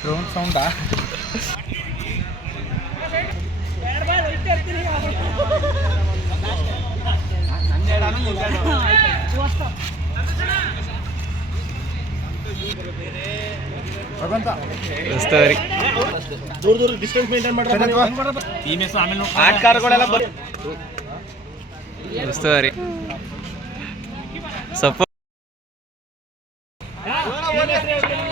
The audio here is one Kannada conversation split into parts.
ಡ್ರೋನ್ ಸೌಂಡಾ ದೂರ ದೂರ ಡಿಸ್ಟೆನ್ಸ್ ಮೇಂಟೈನ್ ಮಾಡ್ತಾರೆ ಆಟಗಾರಗಳೆಲ್ಲ ಬರ್ ಸ್ಟೋರಿ ಸಪೋ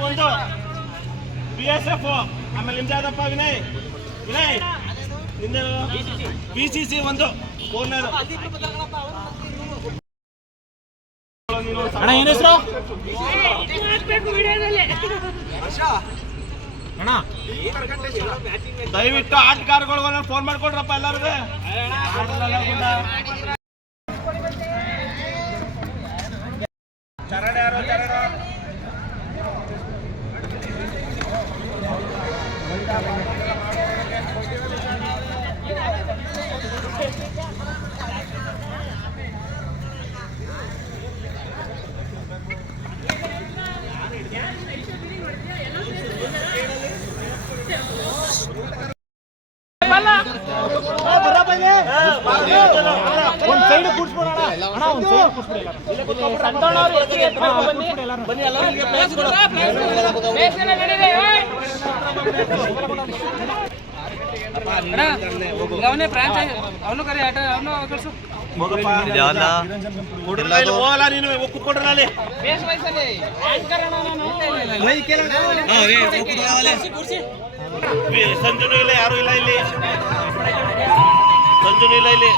ಒಂದು ಬಿ ಎಸ್ ಎಫ್ ಆಮೇಲೆ ನಿಮ್ದು ಯಾವ್ದಪ್ಪ ವಿನಯ್? ವಿನಯ್, ನಿಂದ ಬಿ ಸಿ ಸಿ ಒಂದು ಮೂರನೇದು ಅಣ್ಣ ಏನ್ ಹೆಸರು? ಅಣ್ಣ ದಯವಿಟ್ಟು ಆಟಗಾರಗಳು ಫೋನ್ ಮಾಡ್ಕೊಡ್ರಪ್ಪ ಎಲ್ಲರಿಗೂ. ಒಂದ್ ಸೈಡ್ ಕೂಡ್ಸ್ಬಿಡೋಣ ಅಣ್ಣ ಒಂದ್ ಸೈಡ್ ಕೂಡ್ಸ್ಬಿಡಿ. ಅವನೇ ಫ್ರಾಂಚೈಸ್ ಅವನು ಕರೆ ಆಟ ಅವನು ಕಳ್ಸು. ಹೋಗಲ್ಲ ನೀನು ಸಂಜುನು ಇಲ್ಲ ಯಾರು ಇಲ್ಲ ಇಲ್ಲಿ. ಸಂಜುನು ಇಲ್ಲ ಇಲ್ಲಿ.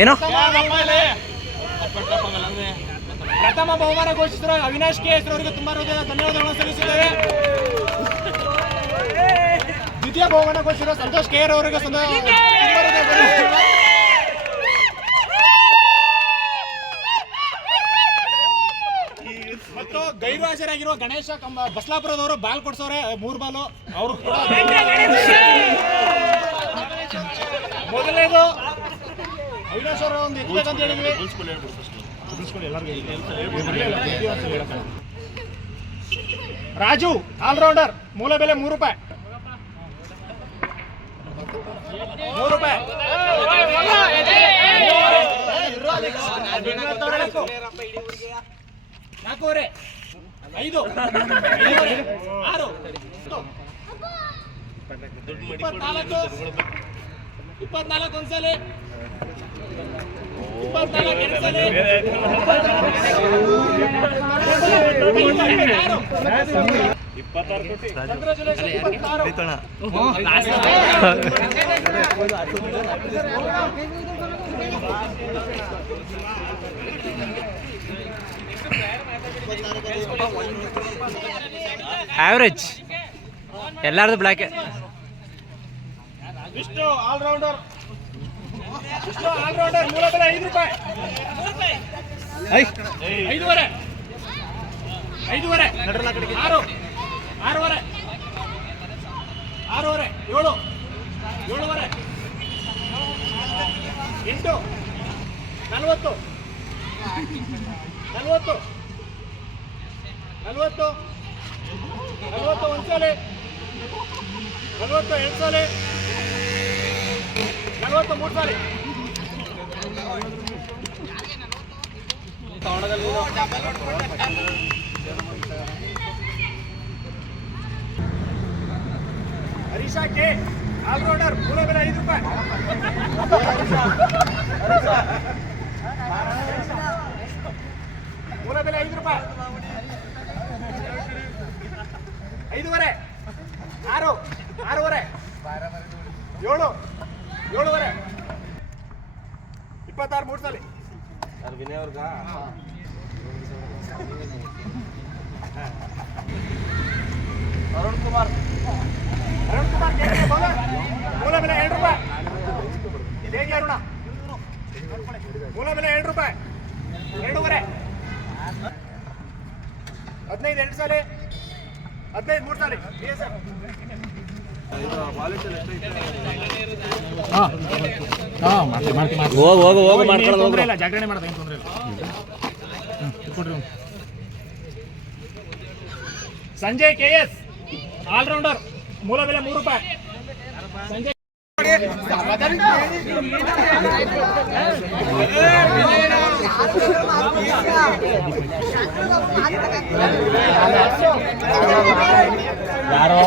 ಏನು? ಪ್ರಥಮ ಬಹುಮಾನ ಘೋಷಿಸಿರುವ ಅವಿನಾಶ್ ಕೆ ಹೆಸರು ಅವರಿಗೆ ತುಂಬಾ ಹೃದಯದ ಧನ್ಯವಾದಗಳನ್ನು ಸಲ್ಲಿಸುತ್ತೇವೆ. ಘೋಷಿಸಿರುವ ಸಂತೋಷ್ ಕೆ ಆರ್ ಅವರಿಗೆ ಸಂದ-. ಮತ್ತು ಗೈರು ಹಾಜರಾಗಿರುವ ಗಣೇಶ ಕಂಬ ಬಸ್ಲಾಪುರದವರು ಬಾಲ್ ಕೊಡ್ಸೋರೆ ಮೂರು ಬಾಲು ಅವರು ಕೂಡ ಮೊದಲನೇದು ಅವಿನಾಶ್ ಅವರ ಒಂದು ಅಂತ ಹೇಳಿದ್ವಿ. ರಾಜು ಆಲ್ರೌಂಡರ್ ಮೂಲ ಬೆಲೆ ಮೂರು ರೂಪಾಯಿ. ಮೂರು ರೂಪಾಯಿ ನಾಲ್ಕೂವರೆ ಐದು ಐದೂವರೆ, ಆರು ಹತ್ತು. ಇಪ್ಪತ್ನಾಲ್ಕು ಇಪ್ಪತ್ನಾಲ್ಕು ಒಂದ್ಸಲಿ ಇಪ್ಪತ್ನಾಲ್ಕು ಎರಡು ಸಲ ಕಂಗ್ರ್ಯಾಚುಲೇಷನ್ ಇಪ್ಪತ್ತಾರು ಆವ್ರೇಜ್ ಎಲ್ಲಾರ್ದು black Vishnu allrounder Vishnu allrounder ಮೂಲ ಬೆಲೆ ಐದು ರೂಪಾಯಿ. ಐದೂವರೆ. ಐದೂವರೆ. ಆರು. ಆರೂವರೆ. ಆರೂವರೆ. ಏಳು. ಏಳುವರೆ. ಎಂಟು. ನಲವತ್ತು. ನಲವತ್ತು. ನಲವತ್ತು. ನಲವತ್ತು ಒಂದ್ಸಲಿ ನಲವತ್ತು ಎರಡು ಸಾಲಿ. ನಲವತ್ತು ಮೂರು ಸಾಲಿ. ಹರೀಶಾ ಕೆ ಆಲ್ರೌಂಡರ್ ಮೂಲ ಬೆಲೆ ಐದು ರೂಪಾಯಿ. ಮೂಲ ಬೆಲೆ ಐದು ರೂಪಾಯಿ. ಐದೂವರೆ. ಆರು. ಆರೂವರೆ. ಏಳು. ಏಳುವರೆ. ಇಪ್ಪತ್ತಾರು ಮೂರು ಸಲ. ಕುಮಾರ್ ಅರುಣ್ ಕುಮಾರ್. ಬೆಲೆ ಎರಡು ರೂಪಾಯಿ ಬೆಲೆ ಎರಡು ರೂಪಾಯಿ ಹದಿನೈದು ಎರಡು ಹದಿನೈದು ಮೂರು ಸಾಲಿ ಹೋಗು ಹೋಗು ಹೋಗು ಜಾಗರಣೆ ಮಾಡೋದು. ಸಂಜಯ್ ಕೆ ಎಸ್ ಆಲ್ರೌಂಡರ್ ಮೂಲ ಬೆಲೆ ಮೂರು ರೂಪಾಯಿ ಯಾರೋ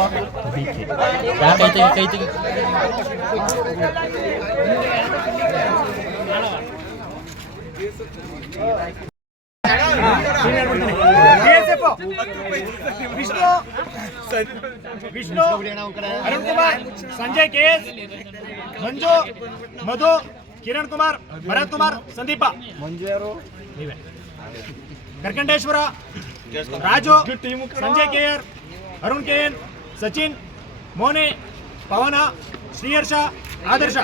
ಯಾರು ಕೈ ತೆಗಿ ಕೈ ತೆಗಿ. Vishnu Vishnu, Arun Kumar, Sanjay K S Manju, Madhu, Kiran Kumar, Bharat Kumar, Sandeep. ನೀವೇ. Karkandeshwara, Raju, Sanjay K R Arun K N Sachin, ಮೋನೆ, Pavan, Shriharsha, Adarsh.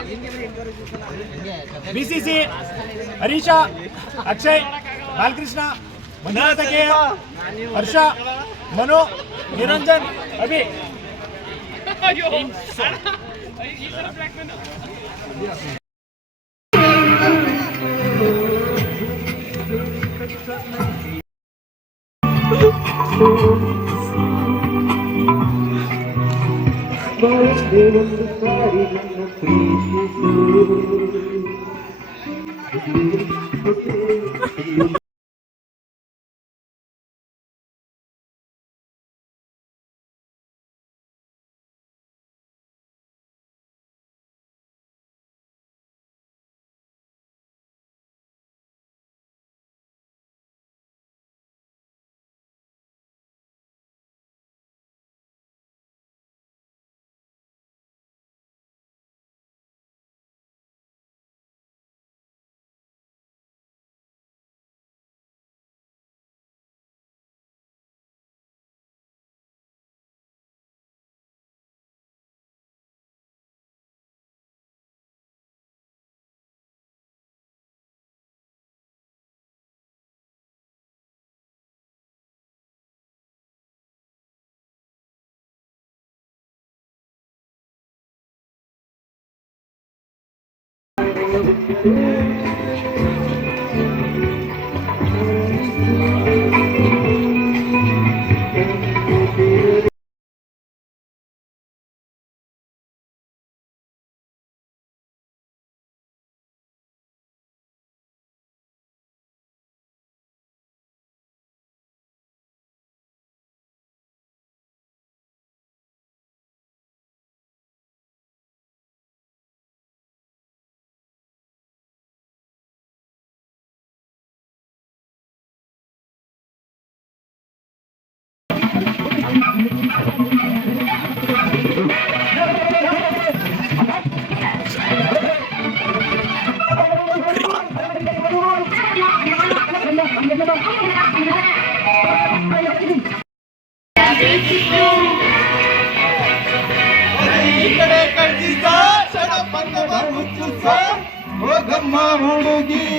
BCC, Harish, Akshay, Balakrishna Manjunatha K R Harsha Manu Niranjan Abhi. Vishnu इकडे कडची सर सडपंग बघू सर हो गम्मा हुडगी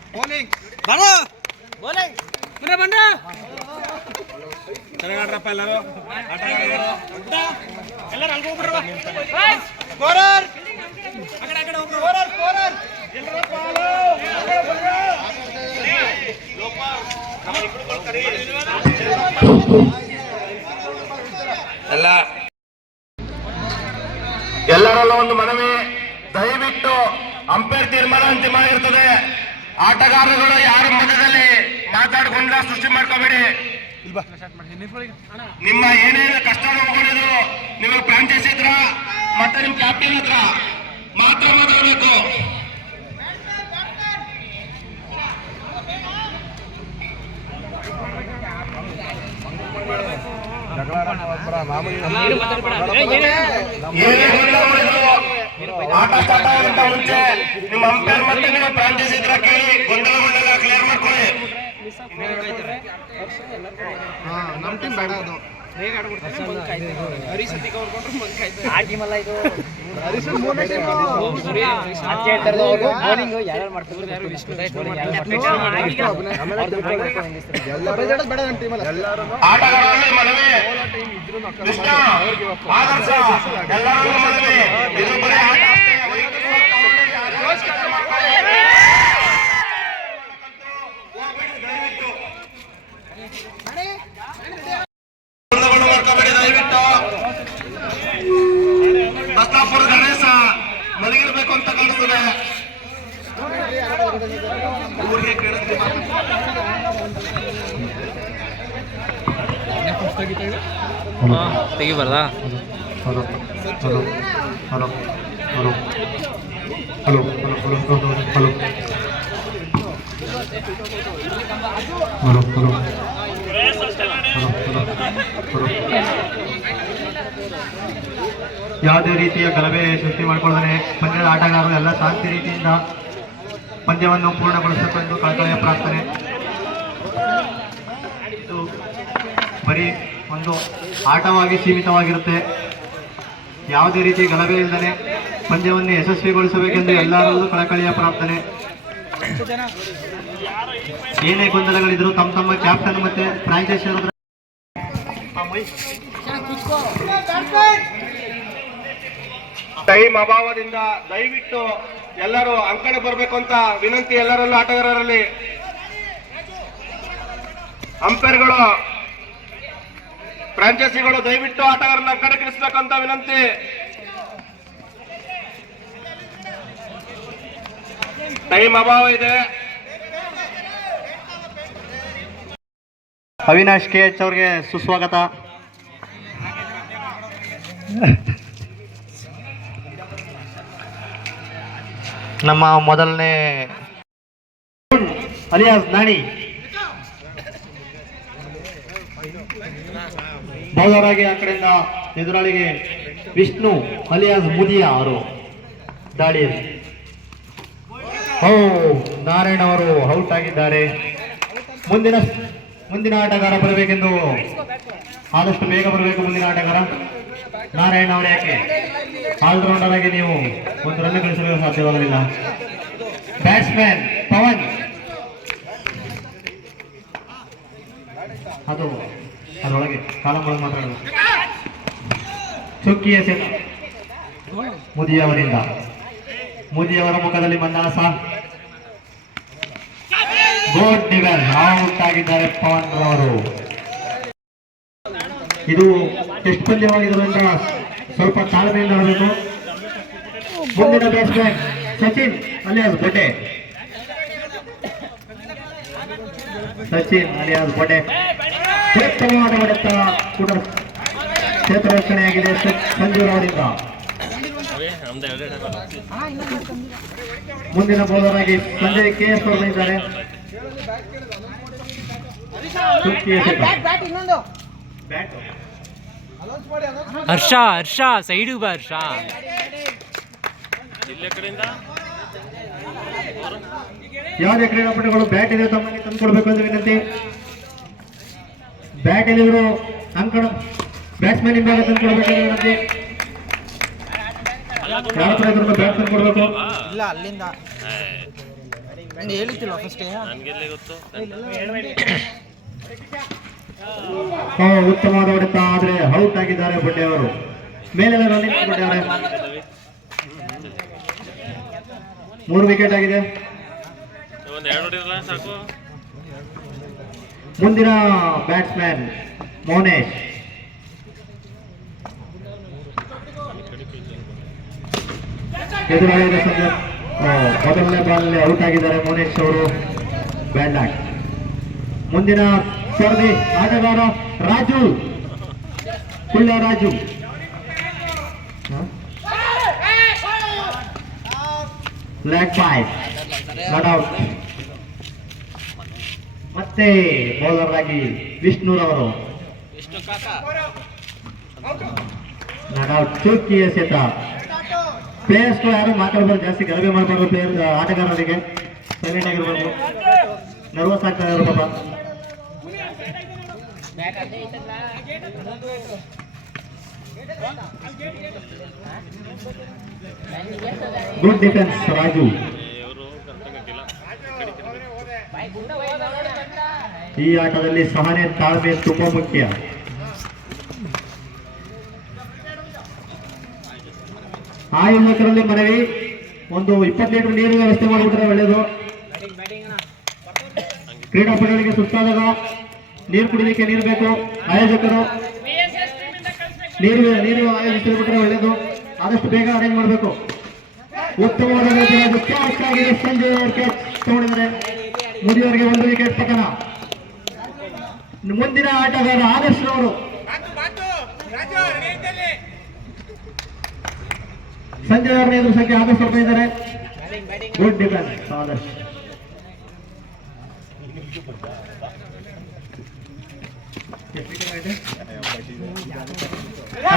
ಬೌಲಿಂಗ್ ಬೌಲಿಂಗ್ ಬನ್ನಿ ಚೆನ್ನಾಗಾಡ್ರಪ್ಪ ಎಲ್ಲರೂ. ಎಲ್ಲರೂ ಅಲ್ಗೆ ಎಲ್ಲ ಎಲ್ಲರಲ್ಲ ಒಂದು ಮನವಿ. ದಯವಿಟ್ಟು ಅಂಪೇರ್ ತೀರ್ಮಾನ ಅಂತಿಮ ಆಗಿರ್ತದೆ. ಆಟಗಾರರುಗಳು ಯಾರ ಮಧ್ಯದಲ್ಲಿ ಮಾತಾಡ್ಕೊಂಡ ಸೃಷ್ಟಿ ಮಾಡ್ಕೋಬೇಡಿ. ನಿಮ್ಮ ಏನೇನು ಕಷ್ಟ ನೋವುಗಳಿದ್ರು ನೀವು ಫ್ರಾಂಚೈಸಿ ಹತ್ರ ಮತ್ತೆ ನಿಮ್ ಕ್ಯಾಪ್ಟನ್ ಹತ್ರ ಮಾತ್ರ ಮಾತಾಡಬೇಕು. ಆಟ ಸ್ಟಾರ್ಟ್ ಅಂತ ಮುಂಚೆ ನಿಮ್ಮ ಅಂಪೈರ್ ಮತ್ತೆ ನಿಮ್ಮ ಪ್ರಾಂತೀಸ್ ಇದ್ರ ಕೇಳಿ ಗೊಂದಲಗಳನ್ನೆಲ್ಲ ಕ್ಲಿಯರ್ ಮಾಡ್ಕೊಳ್ಳಿ. ಆಟಗಾರರಲ್ಲಿ ಮನವಿ. ಕೃಷ್ಣ ಆದರ್ಶ ಎಲ್ಲರಲ್ಲೂ ಮನವಿ. ಇದು ಬರೀ ಆಟ ರೀತಿಯ ಗಲಭೆ ಸೃಷ್ಟಿ ಮಾಡಿಕೊಳ್ಳದೆ ಪಂದ್ಯದ ಆಟಗಾರರು ಎಲ್ಲ ಶಾಂತಿ ರೀತಿಯಿಂದ ಪಂದ್ಯವನ್ನು ಪೂರ್ಣಗೊಳಿಸಬೇಕೆಂದು ಕಳಕಳಿಯ ಪ್ರಾರ್ಥನೆ. ಇದು ಬರೀ ಒಂದು ಆಟವಾಗಿ ಸೀಮಿತವಾಗಿರುತ್ತೆ. ಯಾವುದೇ ರೀತಿ ಗಲಭೆ ಇಲ್ಲದೆ ಪಂದ್ಯವನ್ನು ಯಶಸ್ವಿಗೊಳಿಸಬೇಕೆಂದು ಎಲ್ಲರಲ್ಲೂ ಕಳಕಳಿಯ ಪ್ರಾರ್ಥನೆ. ಏನೇ ಗೊಂದಲಗಳಿದ್ರು ತಮ್ಮ ತಮ್ಮ ಕ್ಯಾಪ್ಟನ್ ಮತ್ತೆ ಫ್ರಾಂಚೈಸಿ ಟೈಮ್ ಅಭಾವದಿಂದ ದಯವಿಟ್ಟು ಎಲ್ಲರೂ ಅಂಕಣ ಬರಬೇಕು ಅಂತ ವಿನಂತಿ ಎಲ್ಲರಲ್ಲೂ ಆಟಗಾರರಲ್ಲಿ. ಅಂಪೈರ್ಗಳು, ಫ್ರಾಂಚೈಸಿಗಳು ದಯವಿಟ್ಟು ಆಟಗಾರರನ್ನ ಕಳಿಸ್ಬೇಕಂತ ವಿನಂತಿ. ಟೈಮ್ ಅಭಾವ ಇದೆ. ಅವಿನಾಶ್ ಕೆ ಎಚ್ ಅವ್ರಿಗೆ ಸುಸ್ವಾಗತ. ನಮ್ಮ ಮೊದಲನೇ ಅಲಿಯಾಸ್, ನಾಣಿ. ಬೌಲರ್ ಆಗಿ ಆ ಕಡೆಯಿಂದ ಎದುರಾಳಿಗೆ ವಿಷ್ಣು, ಅಲಿಯಾಸ್ ಮುದಿಯಾ ಅವರು ದಾಳಿಯಲ್ಲಿ ಓ ನಾರಾಯಣ್ ಅವರು ಔಟ್ ಆಗಿದ್ದಾರೆ. ಮುಂದಿನ ಮುಂದಿನ ಆಟಗಾರ ಬರಬೇಕೆಂದು ಆದಷ್ಟು ಬೇಗ ಬರಬೇಕು ಮುಂದಿನ ಆಟಗಾರ. ನಾರಾಯಣ ಅವರು ಯಾಕೆ? ಆಲ್ರೌಂಡರ್ ಆಗಿ ನೀವು ಒಂದು ರನ್ ಗಳಿಸಲು ಸಾಧ್ಯವಾಗಲಿಲ್ಲ. ಬ್ಯಾಟ್ಸ್ಮನ್ ಪವನ್. ಅದು ಅದರೊಳಗೆ ಕಾಲಂ ಒಳಗೆ ಮಾತಾಡೋದು ಚುಕ್ಕಿಯ ಸೆಟ್ ಮುದಿಯವರಿಂದ. ಮುದಿಯವರ ಮುಖದಲ್ಲಿ ಮಂದಾಸ ಗೋಡ್ ಡಿವೆಲ್ ಔಟ್ ಆಗಿದ್ದಾರೆ ಪವನ್ ರವರು. ಇದು ಟೆಸ್ಟ್ ಪಂದ್ಯವಾಗಿರೋದ್ರಿಂದ ಸ್ವಲ್ಪ ತಾಳ್ಮೆಯಿಂದ ಆಡಬೇಕು ಮುಂದಿನ ಬ್ಯಾಟ್ಸ್ಮನ್ ಸಚಿನ್ ಅಲಿಯಾಸ್ ಬಟ್ಟೆ ಸಚಿನ್ ಅಲಿಯಾಸ್ ಬೋಟೆ ಕ್ಷೇತ್ರವಾದ ಹೊಡೆತ ಕೂಡ ಕ್ಷೇತ್ರ ರಕ್ಷಣೆಯಾಗಿದೆ ಸಂಜೀವ್ ಸಂಜು ಅವರಿಂದ ಮುಂದಿನ ಬೌಲರ್ ಆಗಿ ಸಂಜಯ್ ಕೆ ಎಸ್ ಅವರು ಇದ್ದಾರೆ. ಹರ್ಷ ಹರ್ಷ ಸೈಡು ಬಾ ಹರ್ಷ. ಯಾವುದೇ ಕ್ರೀಡಾಪಟುಗಳು ಬ್ಯಾಟ್ ಇದೆ ತಮ್ಮಲ್ಲಿ ತಂದುಕೊಡ್ಬೇಕು ಅಂತ ವಿನಂತಿ. ಬ್ಯಾಟ್ ಎಲ್ಲಿದ್ರು ಅಂಕಣ ಬ್ಯಾಟ್ಸ್ಮನ್ ಹಿಂಭಾಗ ತಂದುಕೊಡ್ಬೇಕು ಅಂತ ವಿನಂತಿ. ಬ್ಯಾಟ್ ತಂದುಕೊಡ್ಬೇಕು ಇಲ್ಲ ಅಲ್ಲಿಂದ. ಹೇಳ್ತಿಲ್ಲ ಫಸ್ಟ್ ಗೊತ್ತು. ಉತ್ತಮವಾದ ಹೊಡೆತ ಆದ್ರೆ ಔಟ್ ಆಗಿದ್ದಾರೆ ಬಂಡೆ ಅವರು. ಮೇಲೆಲ್ಲ ರನ್ನಿಂಗ್ ಮೂರು ವಿಕೆಟ್ ಆಗಿದೆ. ಮುಂದಿನ ಬ್ಯಾಟ್ಸ್ಮನ್ ಮೋನೇಶ್. ಎದುರಾಳಿದ ಸಂಜೆ ಮೊದಲನೇ ಔಟ್ ಆಗಿದ್ದಾರೆ ಮೋನೇಶ್ ಅವರು. ಬ್ಯಾಟ್ ಮುಂದಿನ ಸ್ಪರ್ಧಿ ಆಟಗಾರ ರಾಜು. ಕುಳ್ಳ Raju. Leg bye not out ಮತ್ತೆ ಬೌಲರ್ ಆಗಿ ವಿಷ್ಣುರವರು. ನಾಟ್ ಔಟ್ ಚೂಕಿ ಎಸೆತ ಪ್ಲೇಯರ್ಸ್ ಯಾರು ಮಾತಾಡ್ಬಾರ್ದು, ಜಾಸ್ತಿ ಗಲಭೆ ಮಾಡಬಾರ್ದು ಪ್ಲೇಯರ್ ಆಟಗಾರರಿಗೆ. ಸೈಲೆಂಟ್ ಆಗಿರ್ಬಾರ್ದು. ನರ್ವಸ್ ಆಗ್ತಾ ಇರೋ ಪಾಪ. ಗುಡ್ ಡಿಫೆನ್ಸ್ ರಾಜು ಈ ಆಟದಲ್ಲಿ ಸಹನೆ ತಾಳ್ಮೆ ತುಂಬಾ ಮುಖ್ಯ. ಆ ಯುವಕರಲ್ಲಿ ಮನವಿ, ಒಂದು ಇಪ್ಪತ್ತು ಲೀಟರ್ ನೀರು ವ್ಯವಸ್ಥೆ ಮಾಡಿಬಿಟ್ರೆ ಒಳ್ಳೆಯದು. ಕ್ರೀಡಾಪಟುಗಳಿಗೆ ಸುಸ್ತಾದಾಗ ನೀರು ಕುಡಿಲಿಕ್ಕೆ ನೀರು ಬೇಕು. ಆಯೋಜಕರು ನೀರು ನೀರು ಆಯೋಜಿಸಿಬಿಟ್ರೆ ಒಳ್ಳೆಯದು ಆದಷ್ಟು ಬೇಗ ಅರೇಂಜ್ ಮಾಡಬೇಕು. ಉತ್ತಮವಾದ ಸಂಜಯ್ ವಿಕೆಟ್ ತಗೊಂಡಿದ್ದಾರೆ. ಮುದಿಯವರಿಗೆ ಒಂದು ವಿಕೆಟ್ ಪತನ ಮುಂದಿನ ಆಟಗಾರ ಆದರ್ಶ್ ಅವರು ಸಂಜಯ್ ಅವರ ಎದುರು ಸಂಖ್ಯೆ ಆದರ್ಶ್ ಅವರು ಇದ್ದಾರೆ. Good defence Adarsh.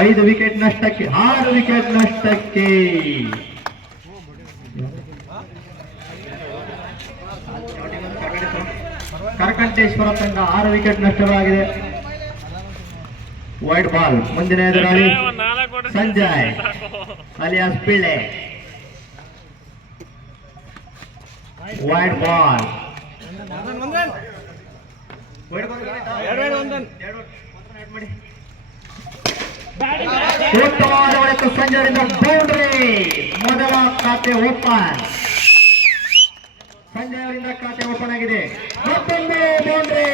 ಐದು ವಿಕೆಟ್ ನಷ್ಟಕ್ಕೆ ಆರು ವಿಕೆಟ್ ನಷ್ಟಕ್ಕೆ. ಕರಕಂಟೇಶ್ವರ ತಂಡ ಆರು ವಿಕೆಟ್ ನಷ್ಟವಾಗಿದೆ. ವೈಟ್ ಬಾಲ್ ಮುಂದಿನ ಎದುರಾಳಿ Sanjay alias Pille. Wide ball. ಉತ್ತಮವಾದ ಹೊಡೆತ ಸಂಜಯರಿಂದ ಬೌಂಡ್ರಿ ಮೊದಲ ಖಾತೆ ಓಪನ್. ಸಂಜಯ್ ಅವರಿಂದ ಖಾತೆ ಓಪನ್ ಆಗಿದೆ. ಮತ್ತೊಂದು ಬೌಂಡ್ರಿ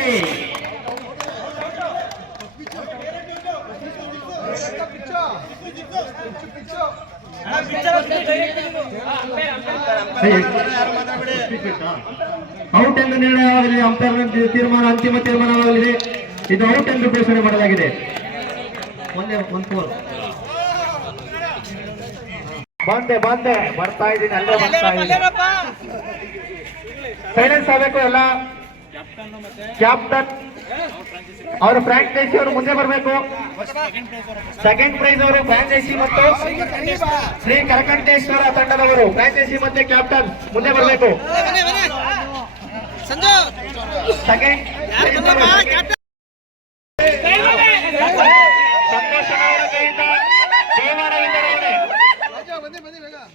ಔಟ್ ಎಂದು ನಿರ್ಣಯವಾಗಲಿದೆ. ಅಂಪೈರ್ ತೀರ್ಮಾನ, ಅಂತಿಮ ತೀರ್ಮಾನವಾಗಲಿದೆ. ಇದು ಔಟ್ ಎಂದು ಘೋಷಣೆ ಮಾಡಲಾಗಿದೆ. ಒಂದೇ ಒಂದು ಬಂದೆ ಬಂದೆ. ಬರ್ತಾ ಇದ್ದೀನಿ ಅಲ್ಲೇ ಬರ್ತಾ ಇದ್ದೀನಿ. ಸೈಲೆನ್ಸ್ ಆಗಬೇಕು ಎಲ್ಲ. ಕ್ಯಾಪ್ಟನ್ ಅವರು ಫ್ರಾಂಚೈಸಿ ಅವರು ಮುಂದೆ ಬರಬೇಕು. ಸೆಕೆಂಡ್ ಪ್ರೈಸ್ ಅವರು ಫ್ರಾಂಚೈಸಿ ಮತ್ತು ಶ್ರೀ ಕರಕಂಠೇಶ್ವರ ತಂಡದವರು. ಫ್ರಾಂಚೈಸಿ ಮತ್ತೆ ಕ್ಯಾಪ್ಟನ್ ಮುಂದೆ ಬರಬೇಕು. ಸೆಕೆಂಡ್ ಸಂತೋಷನವರ ಕೈಯಿಂದ ಬಹುಮಾನ ವಿತರಣೆ.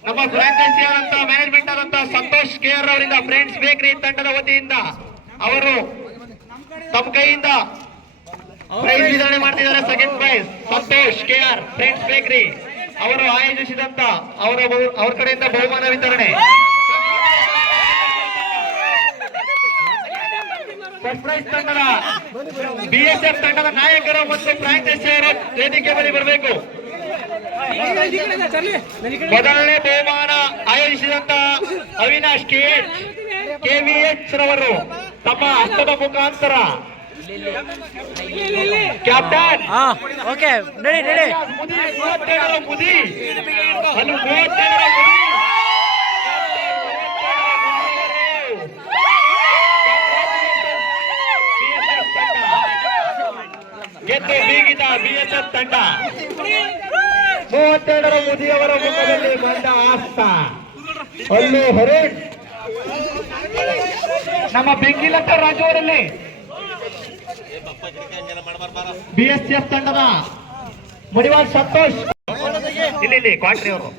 ನಮ್ಮ ಫ್ರಾಂಚೈಸಿ ಆದಂತ ಮ್ಯಾನೇಜ್ಮೆಂಟ್ ಆದಂತ ಸಂತೋಷ್ ಕೆ ಆರ್ ಅವರಿಂದ ಫ್ರೆಂಡ್ಸ್ ಬೇಕರಿ ತಂಡದ ವತಿಯಿಂದ. ಅವರು ತಮ್ಮ ಕೈಯಿಂದ ಪ್ರೈಸ್ ವಿತರಣೆ ಮಾಡ್ತಿದ್ದಾರೆ second prize Santosh KR friends bakery. ಅವರು ಆಯೋಜಿಸಿದಂತ ಅವರ ಅವ್ರ ಕಡೆಯಿಂದ ಬಹುಮಾನ ವಿತರಣೆ. ಸರ್ಪ್ರೈಸ್ ಪ್ರೈಸ್ ತಂಡದ ಬಿಎಸ್ಎಫ್ ತಂಡದ ನಾಯಕರು ಮತ್ತು ಫ್ರಾಂಚೈಸಿ ಅವರು ವೇದಿಕೆ ಬಳಿ ಬರಬೇಕು. ಮೊದಲನೇ ಬಹುಮಾನ ಆಯೋಜಿಸಿದಂತ ಅವಿನಾಶ್ ಕೆ ಕೆವಿಎಚ್ ರವರು ತಮ್ಮ ಹಸ್ತದ ಮುಖಾಂತರ ಕ್ಯಾಪ್ಟನ್. ಓಕೆ ನಡಿ ನಡಿ. ಮೂವತ್ತೇಳರ ಮುದಿ ಅಲ್ಲಿ ಮೂವತ್ತೇಳರ ಮುದಿ ಗೆದ್ದು ಬೀಗಿದ ಬಿಎಸ್ಎಫ್ ತಂಡ. ಮೂವತ್ತೆರಡರ ಮುದಿಯವರ ಮುಖದಲ್ಲಿ ಬಂದ ಆಸ್ತ. ಅಲ್ಲಿ ಹೊರೆ ನಮ್ಮ ಬೆಂಗಿಲಟ್ಟ ರಾಜವರಲ್ಲಿ ಬಿ ಎಸ್ ಎಫ್ ತಂಡದ ಮುಡಿವಾಳ್ ಸಂತೋಷ್. ಇಲ್ಲಿ ಇಲ್ಲಿ, ಕ್ವಾಟ್ರಿ ಅವರು.